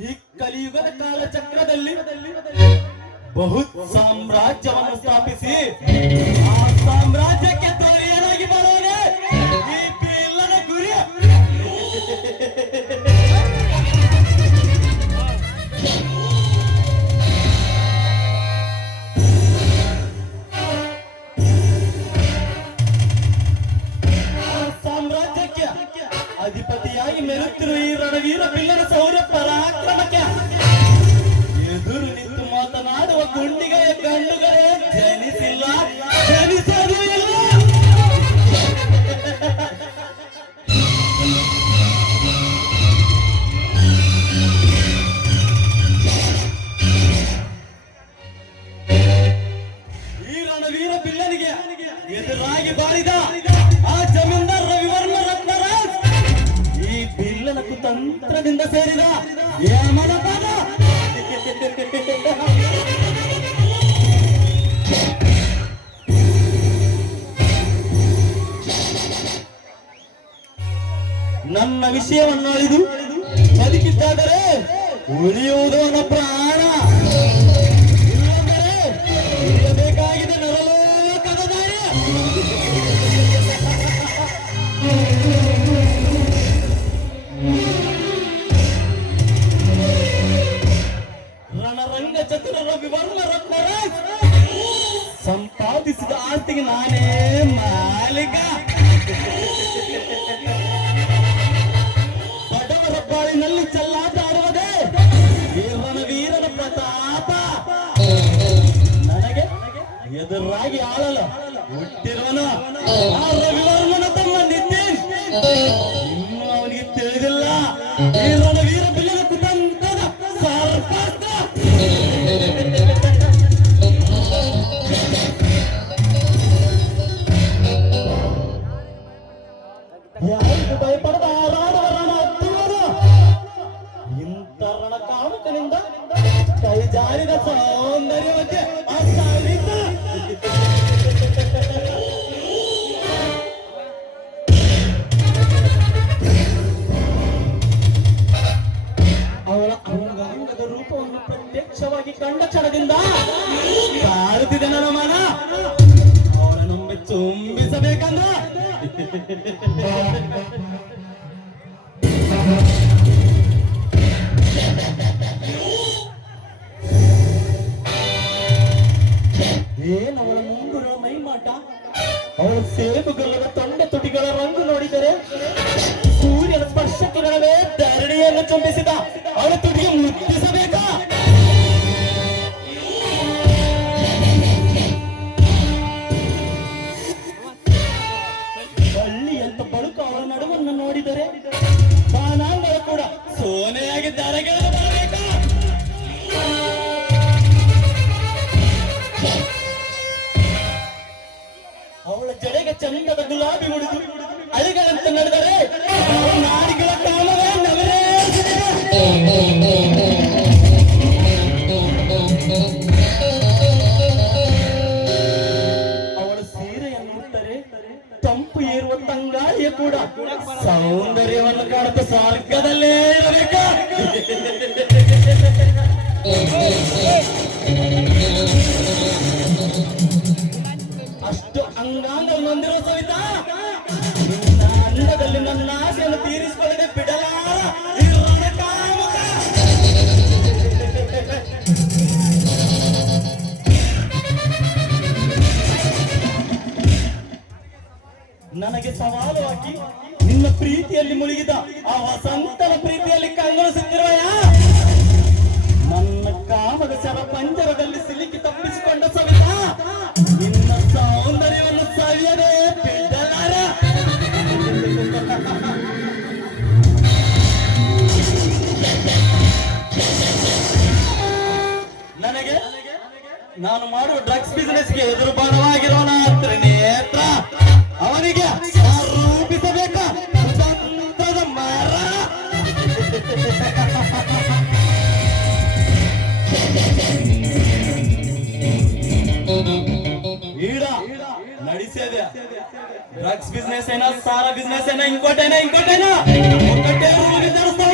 ಈ ಕಲಿಯುಗದ ಕಾಲಚಕ್ರದಲ್ಲಿ ಬಹು ಸಾಮ್ರಾಜ್ಯವನ್ನು ಸ್ಥಾಪಿಸಿ ಆ ಸಾಮ್ರಾಜ್ಯಕ್ಕೆ ತೊರೆಯನಾಗಿ ಬರೋನೆ ಈ ಪಿಲ್ಲನ ಗುರಿ. ಸಾಮ್ರಾಜ್ಯಕ್ಕೆ ಅಧಿಪತಿಯಾಗಿ ಮೆರುತ್ತಿರುವ ಈ ರಣವೀರ ಪಿಲ್ಲನ ಶೌರ್ಯ ಪರಾಕ್ರಮಕ್ಕೆ ಎದುರು ನಿಂತು ಮಾತನಾಡುವ ಗುಂಡಿಗೆಯ ಗಂಡುಗಳೇ ಜನಿಸಿಲ್ಲ, ಜನಿಸೋದು ಇಲ್ಲ. ಈ ರಣವೀರ ಪಿಲ್ಲನಿಗೆ ಎದುರಾಗಿ ಬಾರಿದ ಆ ಜಮೀನ್ದಾರ್ ರವಿವರ್ಮ ರತ್ನರಾಜ್ ಈ ಪಿಲ್ಲನ ಕುತಂತ್ರದಿಂದ ಸೇರಿದ ಯಮನ ಪಾದ. ನನ್ನ ವಿಷಯವನ್ನು ಅಳಿದು ಬದುಕಿದ್ದಾದರೆ ಉಳಿಯುವುದು ನನ್ನ ಪ್ರಾಣ, ಇಲ್ಲಂದರೆ ಇರಬೇಕಾಗಿದೆ ನರಲೋಕದ ದಾರಿ. ರಣರಂಗ ಚತುರ ರವಿವರ್ಮ ರತ್ನರಾಜ್ ಸಂಪಾದಿಸಿದ ಆಸ್ತಿಗೆ ನಾನೇ ಮಾಲೀಕ. ಬಡವರ ಬಾಳಿನಲ್ಲಿ ಚೆಲ್ಲಾಟ ಆಡುವುದೇ ಈ ರಣವೀರನ ಪ್ರತಾಪ. ನನಗೆ ಎದುರಾಗಿ ಆಳಲು ಹುಟ್ಟಿರುವನು ಆ ರವಿವರ್ಮನ ತಮ್ಮ ನಿತಿನ್. ಇನ್ನು ಅವನಿಗೆ ತಿಳಿದಿಲ್ಲ ಈ ರಣವೀರ ಬಿಲ್ಲನ ಕುತಂತ್ರದ ಸರ್ಪಾಸ್ತ್ರ. ಯಾರಿಗೂ ಭಯಪಡದ ಹಾರಾಡುವ ರಣ ಹತ್ತಿವರು ಇಂಥ ರಣ ಕಾಮಕನಿಂದ ಕೈ ಜಾರಿದ ಸೌಂದರ್ಯವತೆ ಅಸಾಲಿತ. ಅವಳ ಅಂಗಾಂಗದ ರೂಪವನ್ನು ಪ್ರತ್ಯಕ್ಷವಾಗಿ ಕಂಡ ಕ್ಷಣದಿಂದ ಕಾಡುತ್ತಿದೆ ನನ್ನ ಮನ. ಅವಳನ್ನೊಮ್ಮೆ ಚುಂಬಿಸಬೇಕಂದ್ರ ಏನವಳ ಮುಂಗುರುವ ಮೈಮಾಟ, ಅವಳ ಸೇಬುಗಲ್ಲದ ತೊಂಡೆ ತುಟಿಗಳ ರಂಗು ನೋಡಿದರೆ ಸೂರ್ಯನ ಸ್ಪರ್ಶಕಗಳೇ ಧರಣಿಯನ್ನು ಚುಂಬಿಸಿದ ಅವಳ ತುಟಿಗೆ ಮುಟ್ಟಿಸಬೇಕಾ? ಬಳ್ಳಿಯಂತ ಬಳುಕು ಅವಳ ನಡುವನ್ನು ನೋಡಿದರೆ ಬಾನಾಂಗಳ ಕೂಡ ಸೋನೆಯಾಗಿ ಧರೆಗೆಳೆದು ಬರಬೇಕಾ? ಅವಳ ಜಡೆಗೆ ಚಂದದ ಗುಲಾಬಿ ಮುಡಿದು ಅಳಿಗಳಂತೆ ನಡೆದರೆ ಕೂಡ ಸೌಂದರ್ಯವನ್ನು ಕಾಣುತ್ತ ಸ್ವರ್ಗದಲ್ಲೇ ಇರಬೇಕ. ಅಷ್ಟು ಅಂಗಾಂಗ ಹೊಂದಿರುವ ಸವಿತಾ, ನಿನ್ನ ಅಂದದಲ್ಲಿ ನನ್ನ ಆಸೆಯನ್ನು ತೀರಿಸಿಕೊಳ್ಳದೆ ಬಿಡಲಾರ ಈ ರಣಕಾಮುಕ. ನನಗೆ ಸವಾಲು ಹಾಕಿ ನಿನ್ನ ಪ್ರೀತಿಯಲ್ಲಿ ಮುಳುಗಿದ ಆ ವಸಂತನ ಪ್ರೀತಿಯಲ್ಲಿ ಕಂಗೊಳಿಸುತ್ತಿರುವಯ. ನನ್ನ ಕಾಮದ ಶರ ಪಂಜರದಲ್ಲಿ ಸಿಲುಕಿ ತಪ್ಪಿಸಿಕೊಂಡ ಸವಿತಾ, ನಿನ್ನ ಸೌಂದರ್ಯವನ್ನು ಸವಿಯದೆ ಬಿಡಲಾರ. ನನಗೆ ನಾನು ಮಾಡುವ ಡ್ರಗ್ಸ್ ಬಿಸಿನೆಸ್ಗೆ ಎದುರು ಬಾಣವಾಗಿರೋಣ ನೇತ್ರ, ಅವನಿಗೆ ರೂಪಿಸಬೇಕ ಸ್ವತಂತ್ರದ ಮರ. ಈಡ ನಡೆಸಿದೆ ಡ್ರಗ್ಸ್ ಬಿಸ್ನೆಸ್ ಏನೋ, ಸಾರ ಬಿಸ್ನೆಸ್ ಏನೋ, ಇಂಕೋಟೇನೋ ಒಕ್ಕಟ್ಟೆ ರೂಲ್ ವಿಚಾರಿಸ್ತಾ